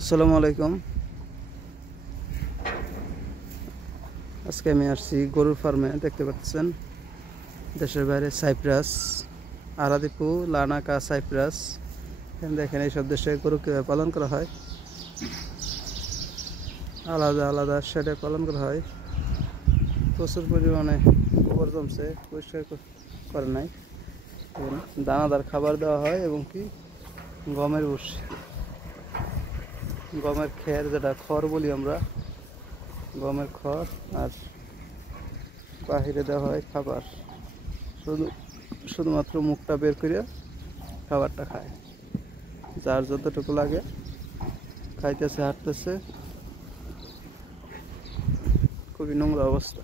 আসসালামু আলাইকুম। আজকে আমি আসছি গরুর ফার্মে। দেখতে পাচ্ছেন দেশের বাইরে সাইপ্রাস, আরাদিপু, লানাকা, সাইপ্রাস। দেখেন এইসব দেশে গরু কীভাবে পালন করা হয়। আলাদা আলাদা শেডে পালন করা হয়। প্রচুর পরিমাণে গোবর জমছে, পরিষ্কার করে নাই। দানাদার খাবার দেওয়া হয় এবং কি গমের ভুসি, গমের খের, যেটা খড় বলি আমরা, গমের খড়। আর বাহিরে দেওয়া হয় খাবার। শুধুমাত্র মুখটা বের করে খাবারটা খায়। যার যতটুকু লাগে খাইতেছে, হাঁটতেছে। খুবই নোংরা অবস্থা।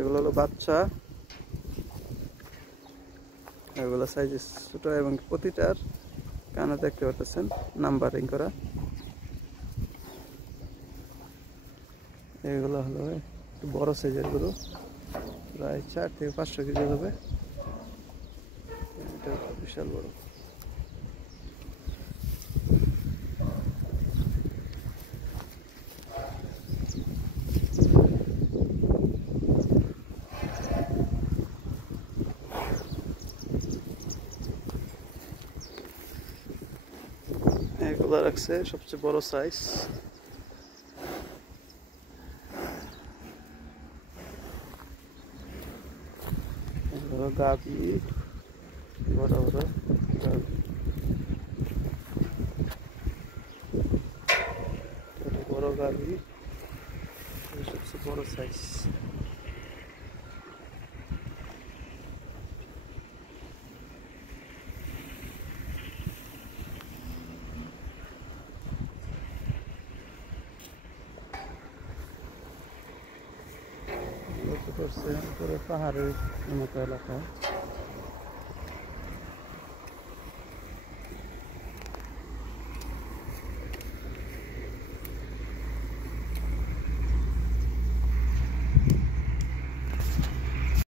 এগুলো হলো বাচ্চা, এগুলো সাইজ ছোট এবং প্রতিটার কানে দেখতে পাচ্ছেন নাম্বারিং করা। এগুলো হলো একটু বড় সাইজের গরু, প্রায় 4 থেকে 500 কেজি হবে। এটা বিশাল বড়। এগুলো রাখছে সবচেয়ে বড় সাইজ। এগুলো গাভী, বড় বড় গাভী। বড় গাভী, সবচেয়ে বড় সাইজ। পাহাড়ের মতো এলাকা।